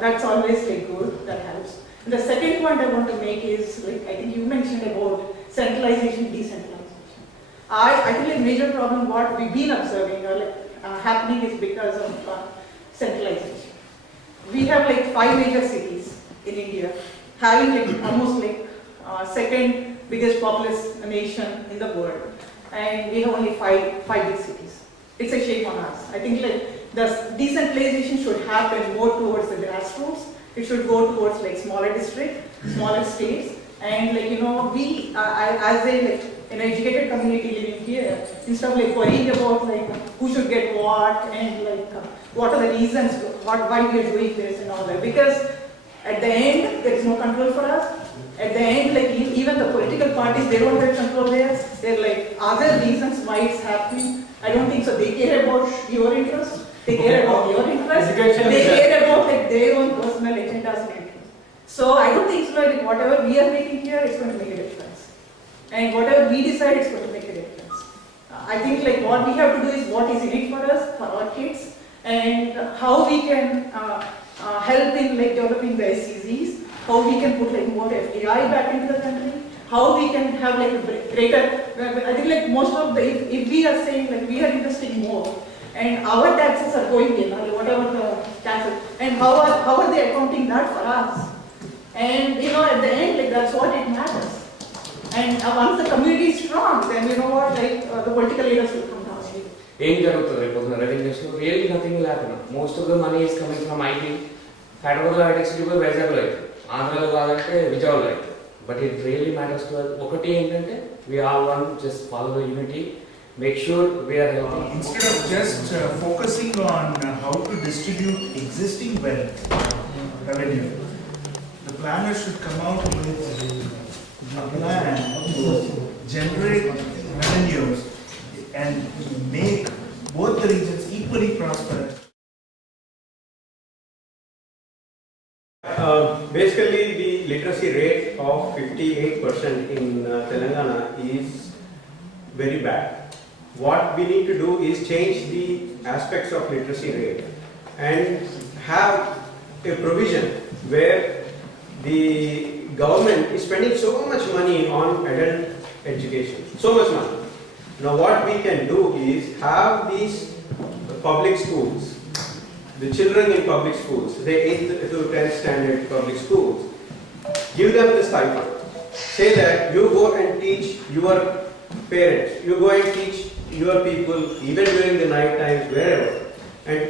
that's always like good, that helps. And the second point I want to make is, like I think you mentioned about centralization, decentralization. I think like major problem what we've been observing or like happening is because of centralization. We have like 5 major cities in India, having like almost like second biggest populous nation in the world, and we have only five big cities. It's a shame on us. I think like the decentralization should happen more towards the grassroots. It should go towards like smaller districts, smaller states, and like, you know, we as a like an educated community living here, instead of like worrying about like who should get what and like what are the reasons why we are doing this and all that, because at the end there is no control for us. At the end, like even the political parties, they don't have control there. They're like other reasons why it's happening. I don't think so. They care about your interests. They care about your interests. They care about like their own personal agendas and interests. So I don't think so. Like whatever we are making here, it's going to make a difference. And whatever we decide, it's going to make a difference. I think like what we have to do is what is in it for us, for our kids, and how we can help in like developing the SEZs. How we can put like more FDI back into the country, how we can have like a greater, I think like most of the, if we are saying like we are investing more and our taxes are going in, or whatever the taxes, and how are they accounting that for us? And you know, at the end, like that's what it matters. And once the community is strong, then you know what, like the political leaders will come down. ఏం జరుగుతుంది రేపు రెవెన్యూస్లో? Really nothing will happen. Most of the money is coming from IT. హైదరాబాద్లో hitech city పోయి వైజాగ్లో అవుతుంది, ఆంధ్రాలో కాదంటే విజయవాడలో అవుతుంది. But it really matters to ఒకటి ఏంటంటే we all want to just follow the unity, make sure we are helping. Instead of just focusing on how to distribute existing wealth, revenue, the planner should come out with a plan to generate revenues and make both the regions equally prosperous. Basically, the literacy rate of 58% in Telangana is very bad. What we need to do is change the aspects of literacy rate and have a provision where the government is spending so much money on adult education, so much money. Now what we can do is have these public schools, the children in public schools, the 8th to 10th standard public schools, give them the stipend. Say that you go and teach your parents, you go and teach your people even during the night times, wherever. And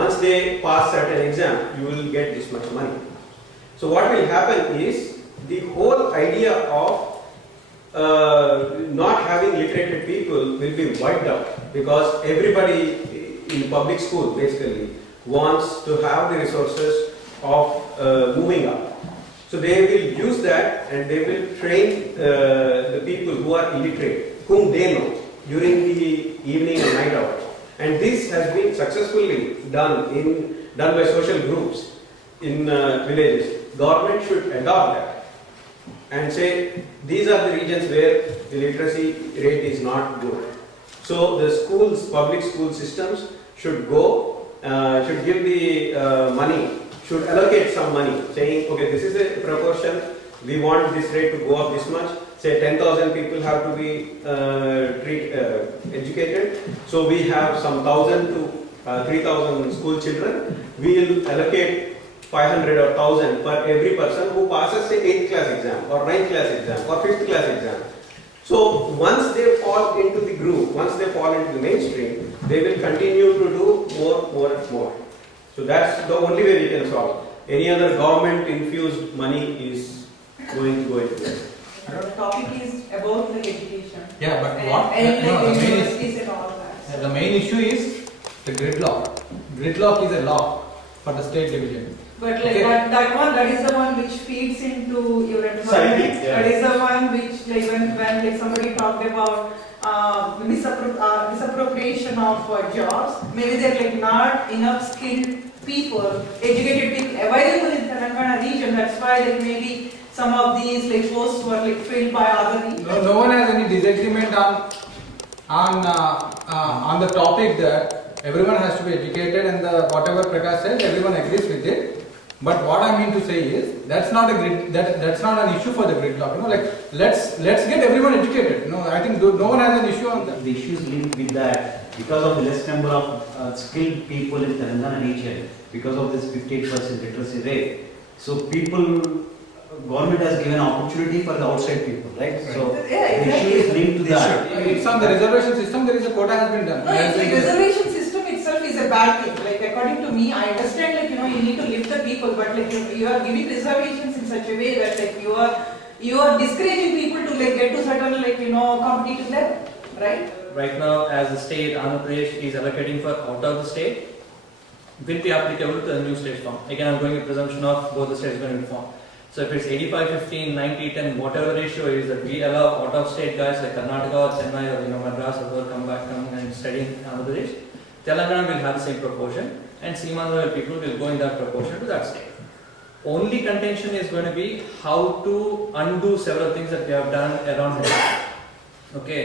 once they pass certain exam, you will get this much money. So what will happen is the whole idea of not having literate people will be wiped out, because everybody in public school basically wants to have the resources of moving up. So they will use that and they will train the people who are illiterate, whom they know, during the evening and night hours. And this has been successfully done by social groups in villages. Government should adopt that and say these are the regions where the literacy rate is not good. So the schools, public school systems should give the money, should allocate some money, saying, okay, this is a proportion, we want this rate to go up this much. Say 10,000 people have to be educated, so we have some 1,000 to 3,000 school children. We will allocate 500 or 1,000 for every person who passes say 8th class exam or 9th class exam or 5th class exam. So once they fall into the groove, once they fall into the mainstream, they will continue to do more and more. So that's the only way we can solve. Any other government infused money is going to go into that. The topic is about the education. Yeah, but And- what? and No, like the main universities and all that. The main issue is the gridlock. Gridlock is a law for the state division. But like Okay. that is the one which feeds into your employment. Psyche, yeah. That is the one which like when like somebody talked about misappropriation of jobs, maybe they're like not enough skilled people, educated people available in the Telangana region. That's why like maybe some of these like posts were like filled by other regions. No one has any disagreement on the topic that everyone has to be educated, and whatever Prakash said, everyone agrees with it. But what I mean to say is that's not that's not an issue for the gridlock. Like let's get everyone educated. I think no one has an issue on that. The issues linked with that, because of the less number of skilled people in Telangana region, because of this 58% literacy rate. So government has given opportunity for the outside people, right? So Yeah, the issue is linked to that. It's on the reservation system. There is a quota has been done. No, it's like reservation system itself is a bad thing. Like according to me, I understand like you need to lift the people, but like you are giving reservations in such a way that like you are discouraging people to like get to certain like competitive level, right? Right now, as the state, Andhra Pradesh is allocating for out of the state, will be applicable to the new state form. Again, I'm going with presumption of both the states going to form. So if it's 85-15, 90-10, whatever ratio is that we allow out of state guys like Karnataka or Chennai or Madras or whoever come and study in Andhra Pradesh, Telangana will have the same proportion and Seemandhra people will go in that proportion to that state. Only contention is going to be how to undo several things that we have done around here. Okay.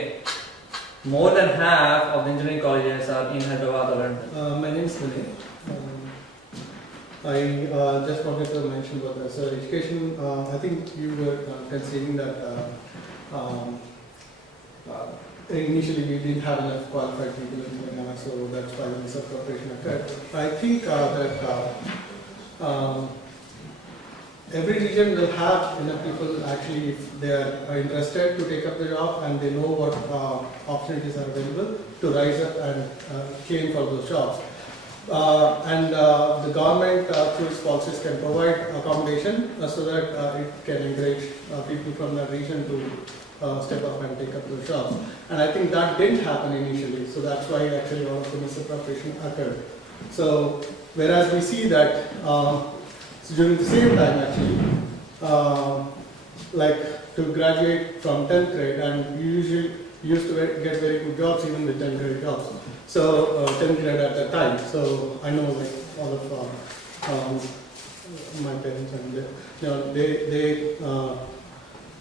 More than half of the engineering colleges are in Hyderabad or London. My name is Vinay. I just wanted to mention about this. Education, I think you were considering that initially we didn't have enough qualified people in Telangana, so that's why the misappropriation occurred. I think that every region will have enough people actually, if they are interested to take up the job and they know what opportunities are available to rise up and claim for those jobs. The government through its policies can provide accommodation so that it can encourage people from that region to step up and take up those jobs. And I think that didn't happen initially, so that's why actually all of the misappropriation occurred. So whereas we see that during the same time actually, like to graduate from 10th grade, and you usually used to get very good jobs even with 10th grade jobs. So 10th grade at that time. So I know like all of my parents, and they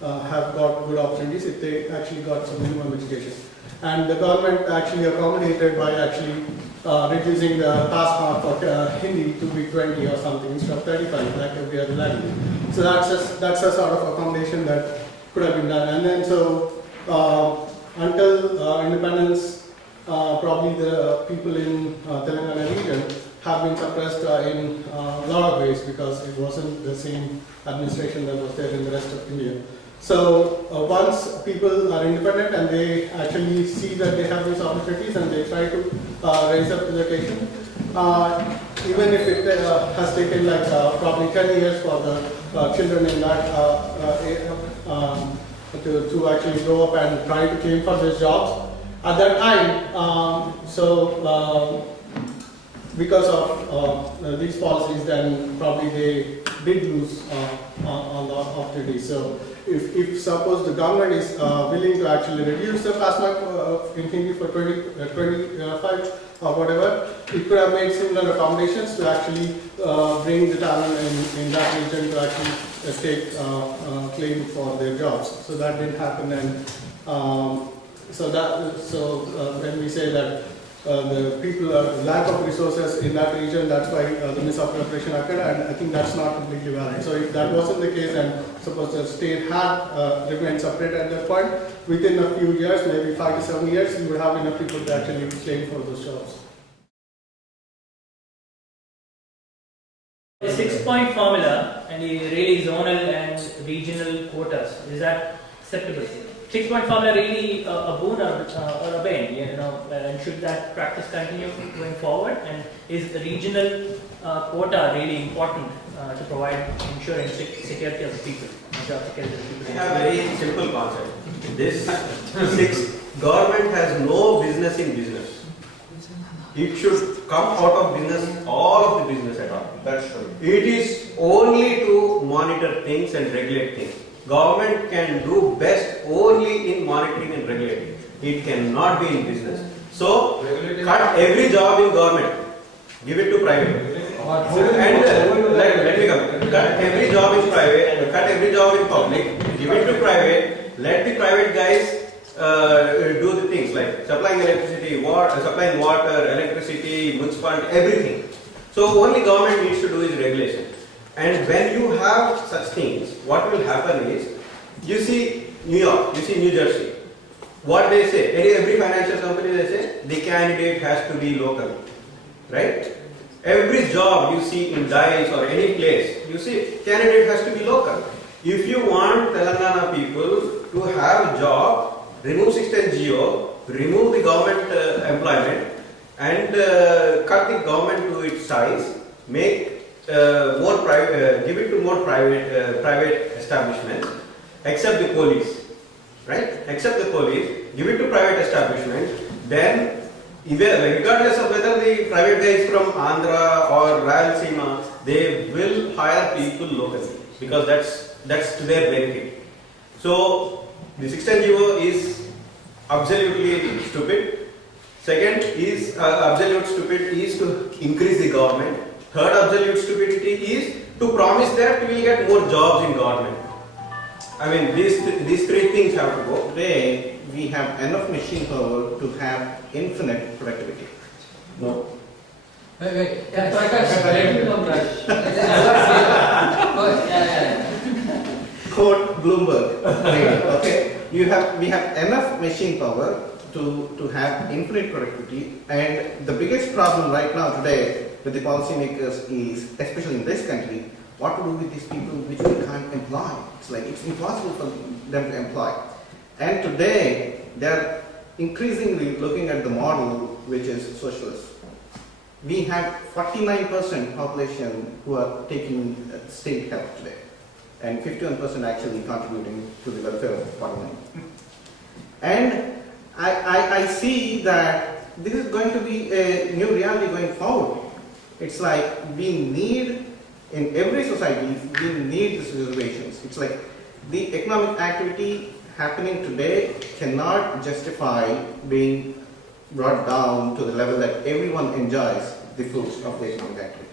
have got good opportunities if they actually got some minimum education. And the government actually accommodated by actually reducing the pass mark for Hindi to be 20 or something instead of 35 like every other language. So that's a sort of accommodation that could have been done. And then so until independence, probably the people in Telangana region have been suppressed in a lot of ways because it wasn't the same administration that was there in the rest of India. So once people are independent and they actually see that they have these opportunities and they try to raise up to the occasion, even if it has taken like probably 10 years for the children in that to actually grow up and try to claim for these jobs, at that time, because of these policies, then probably they did lose on the opportunity. So if suppose the government is willing to actually reduce the pass mark in Hindi for 25 or whatever, it could have made similar accommodations to actually bring the talent in that region to actually take claim for their jobs. So that didn't happen, and when we say that the people lack of resources in that region, that's why the misappropriation occurred, and I think that's not completely valid. So if that wasn't the case, and suppose the state had remained separate at that point, within a few years, maybe 5 to 7 years, you would have enough people to actually claim for those jobs. The 6-point formula and the really zonal and regional quotas, is that acceptable? 6-point formula really a boon or a bane, and should that practice continue going forward? And is the regional quota really important to provide ensuring security of the people, job security of the people? We have a very simple concept. This government has no business in business. It should come out of business, all of the business at all. That's true. It is only to monitor things and regulate things. Government can do best only in monitoring and regulating. It cannot be in business. So, cut every job in government, give it to private. And let me come. Cut every job in private, cut every job in public, give it to private, let the private guys do the things like supplying electricity, supplying water, electricity, municipality, everything. So only government needs to do is regulation. And when you have such things, what will happen is, you see New York, you see New Jersey. What they say, every financial company they say, the candidate has to be local, right? Every job you see in DICE or any place, you see candidate has to be local. If you want Telangana people to have a job, remove 610 GO, remove the government employment, and cut the government to its size, make more private, give it to more private establishments, except the police, right? Except the police, give it to private establishments. Then, regardless of whether the private guy is from Andhra or Rayalaseema, they will hire people locally because that's to their benefit. So the 610 GO is absolutely stupid. Second is absolute stupid is to increase the government. Third absolute stupidity is to promise that we will get more jobs in government. I mean, these three things have to go. Today, we have enough machine power to have infinite productivity. No. Wait. Yeah, Prakash, let me come back. Quote Bloomberg. Okay, we have enough machine power to have infinite productivity, and the biggest problem right now today with the policymakers is, especially in this country, what to do with these people which we can't employ. It's like it's impossible for them to employ. And today, they're increasingly looking at the model which is socialist. We have 49% population who are taking state help today, and 51% actually contributing to the welfare of 49. And I see that this is going to be a new reality going forward. It's like we need, in every society, we need these reservations. It's like the economic activity happening today cannot justify being brought down to the level that everyone enjoys the fruits of the economic activity.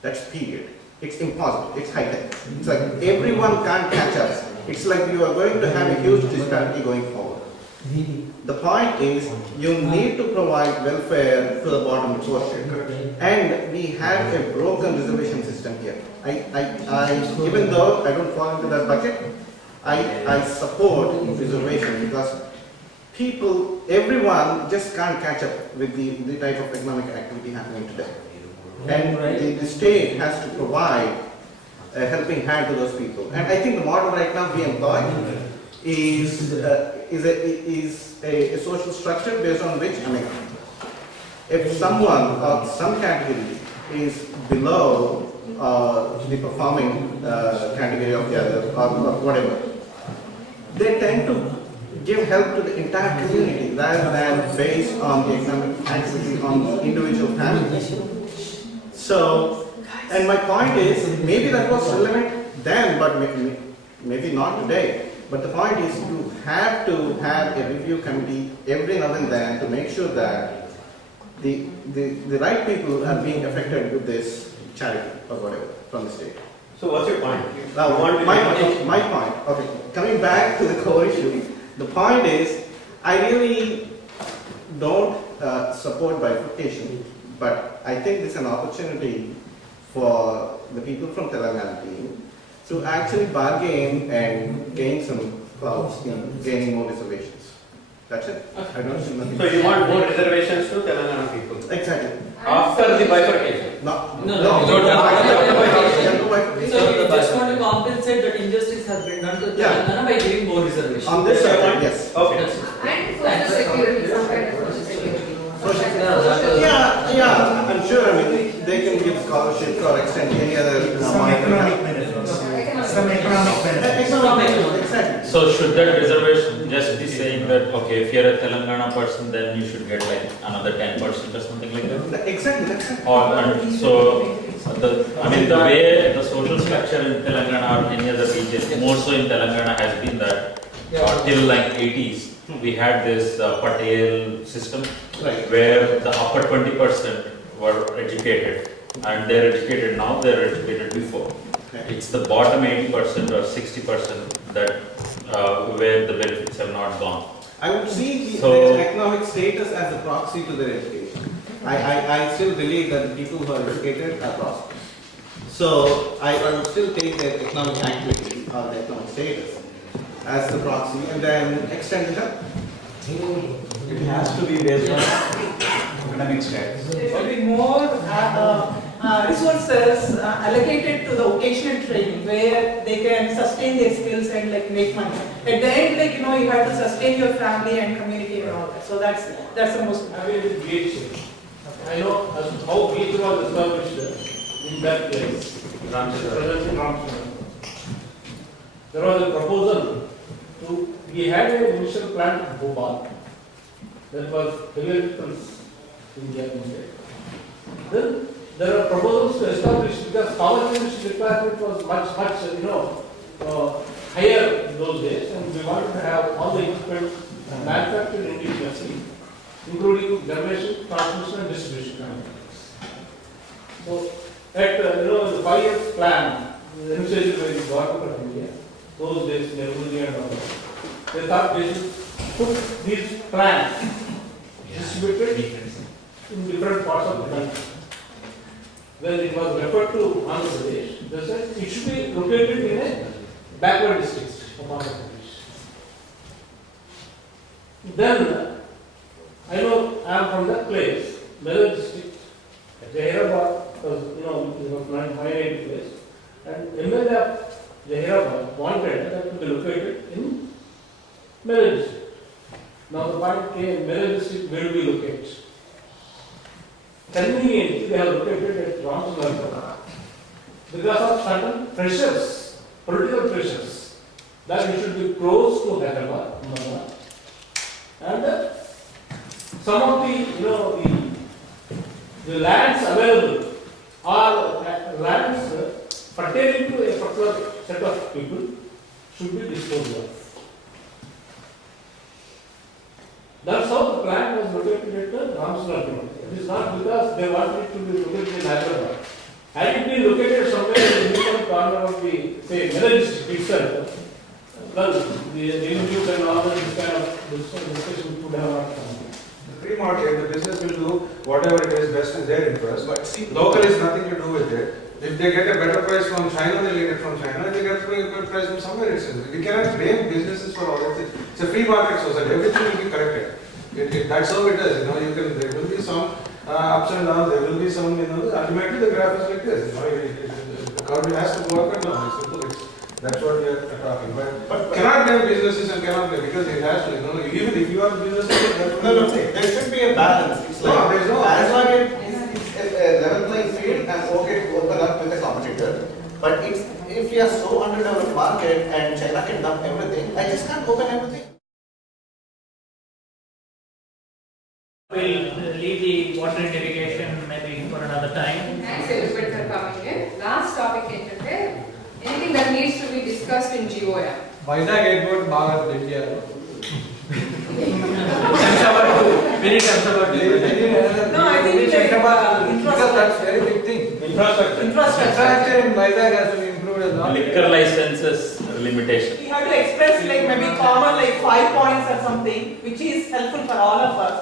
That's period. It's impossible. It's high tech. It's like everyone can't catch up. It's like you are going to have a huge disparity going forward. The point is, you need to provide welfare to the bottom portion, and we have a broken reservation system here. Even though I don't fall into that bucket, I support reservation because everyone just can't catch up with the type of economic activity happening today. And the state has to provide a helping hand to those people. And I think the model right now we employ is a social structure based on which, if someone or some category is below the performing category of the other or whatever, they tend to give help to the entire community rather than based on the economic activity on individual families. So, and my point is, maybe that was relevant then, but maybe not today. But the point is, you have to have a review committee every now and then to make sure that the right people are being affected with this charity or whatever from the state. So what's your point? My point, okay, coming back to the core issue, the point is, I really don't support bifurcation, but I think this is an opportunity for the people from Telangana team to actually bargain and gain some clouds in gaining more reservations. That's it. I don't see nothing. So you want more reservations to Telangana people? Exactly. After the bifurcation? No. So you just want to compensate that injustice has been done to Telangana by giving more reservations. On this side, yes. Okay. And social security, some kind of social security. Yeah, I'm sure. They can give scholarships or extend any other Some economic benefits. Some economic benefits. Exactly. So should that reservation just be saying that, okay, if you're a Telangana person, then you should get like another 10% or something like that? Exactly, that's it. Or, and so, the way the social structure in Telangana or any other region, more so in Telangana, has been that till like 80s, we had this Patel system where the upper 20% were educated, and they're educated now, they're educated before. It's the bottom 80% or 60% that where the benefits have not gone. I would see their economic status as a proxy to their education. I still believe that the people who are educated are prosperous. So I would still take their economic activity or their economic status as the proxy and then extend the help. It has to be based on academic status. There should be more resources allocated to the vocational training where they can sustain their skills and make money. At the end, you have to sustain your family and community and all that. So that's the most. I know how beach was established in that place. There was a proposal we had a initial plan to Bhopal that was very in the atmosphere. Then there are proposals to establish, because power generation requirement was much higher in those days, and we wanted to have all the equipment manufactured indigenously, including generation, transmission and distribution. So at the 5 years plan, the initiative by the government of India, those days, Nehru and all, they thought they should put these plants distributed in different parts of the country. When it was referred to Andhra Pradesh, they said it should be located in a backward district of Andhra Pradesh. Then, I know I am from that place, Medan district, Hyderabad was, it was 980 place. And MLA of Hyderabad wanted that to be located in Meru district. Now the point came, Meru district, where do we locate? Conveniently, they have located at Rayalaseema because of certain pressures, political pressures, that we should be close to Hyderabad. And some of the lands available are lands pertaining to a particular set of people should be disposed of. That's how the plant was located at the Rayalaseema. It is not because they wanted it to be located in Hyderabad. Had it been located somewhere in the middle corner of the, say, Meru district itself, well, the institute and all that kind of discussion could have not come. The free market, the business will do whatever it is best in their interest, but local is nothing to do with it. If they get a better price from China, they get it from China. If they get a good price from somewhere else. We cannot blame businesses for all of it. It's a free market society. Everything will be corrected. That's how it is. There will be some ups and downs. There will be some. Ultimately, the graph is like this. The curve has to go up and down. That's what we are talking. But cannot blame businesses and cannot blame because it has to. Even if you are businesses, there should be a balance. It's like as long as it's a level playing field, I'm okay to open up with a competitor. But if we are so underdeveloped market and China can dump everything, I just can't open everything. We'll leave the water and irrigation maybe for another time. Thanks everybody for coming in. Last topic ఏంటంటే anything that needs to be discussed in GOM. Vizag airport బాగా build చేయాలి. No, I think it's because that's very big thing. Infrastructure in Vizag has to be improved as well. Liquor licenses limitation. We have to express like maybe common like 5 points or something, which is helpful for all of us,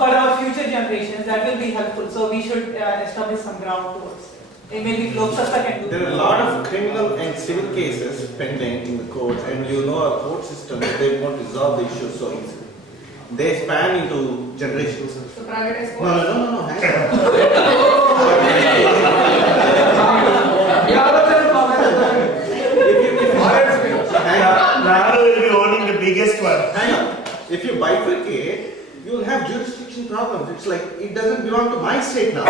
for our future generations. That will be helpful. So we should establish some ground towards it. Maybe Lok Satta can do. There are a lot of criminal and civil cases pending in the court, and our court system, they won't resolve the issues so easily. They span into generations. So privatize courts? No. Nara will be owning the biggest one. Hang on. If you bifurcate, you will have jurisdiction problems. It's like it doesn't belong to my state now.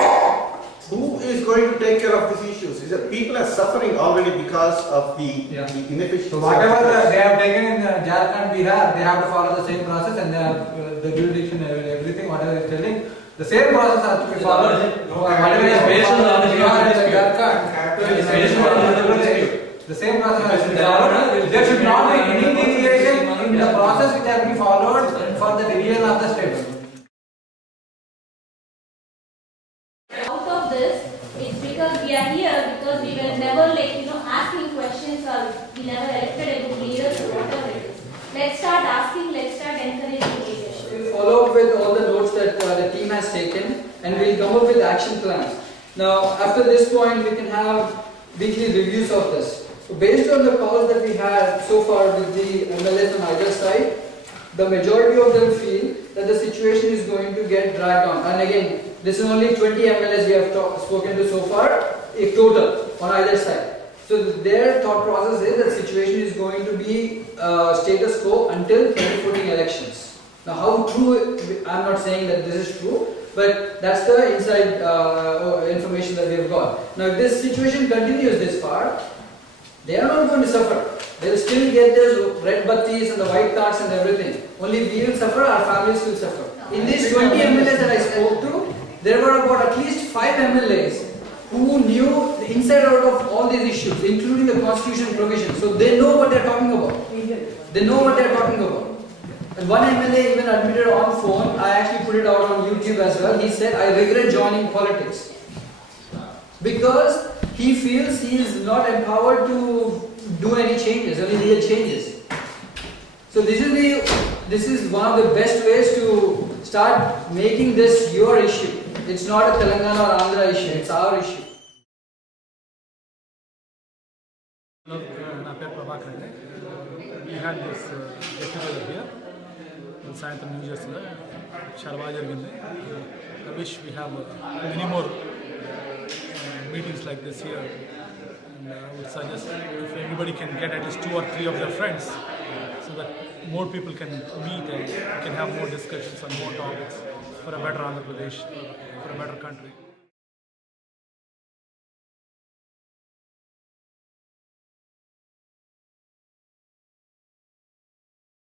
Who is going to take care of these issues? Is that people are suffering already because of the inefficiency. So whatever they have taken in Jharkhand, Bihar, they have to follow the same process, and they have the jurisdiction, everything, whatever is telling, the same process has to be followed. Whatever is based on the Jharkhand, the same process has to be followed. There should not be any deviation in the process which has been followed for the division of the state. We are here because we were never asking questions or we never elected a good leader or whatever it is. Let's start asking, let's start encouraging leadership. We'll follow up with all the notes that the team has taken and we'll come up with action plans. Now after this point we can have weekly reviews of this. So based on the calls that we had so far with the MLAs on either side, the majority of them feel that the situation is going to get dragged on. And again, this is only 20 MLAs we have spoken to so far, a total on either side. So their thought process is that situation is going to be status quo until 2014 elections. Now how true, I'm not saying that this is true, but that's the inside information that we have got. Now if this situation continues this far, they are not going to suffer. They will still get those red battis and the white cards and everything. Only we will suffer, our families will suffer. In these 20 MLAs that I spoke to, there were about at least 5 MLAs who knew the inside out of all these issues, including the constitution provisions. So they know what they are talking about. They know what they are talking about. And one MLA even admitted on phone, I actually put it out on YouTube as well, he said, I regret joining politics. Because he feels he is not empowered to do any changes, any real changes. So this is one of the best ways to start making this your issue. It's not a Telangana or Andhra issue, it's our issue. We had this get-together here in Sayanthram New Jersey. చాలా బాగా జరిగింది. I wish we have many more meetings like this here And I would suggest if everybody can get at least 2 or 3 of their friends, so that more people can meet and can have more discussions on more topics for a better Andhra Pradesh, for a better country.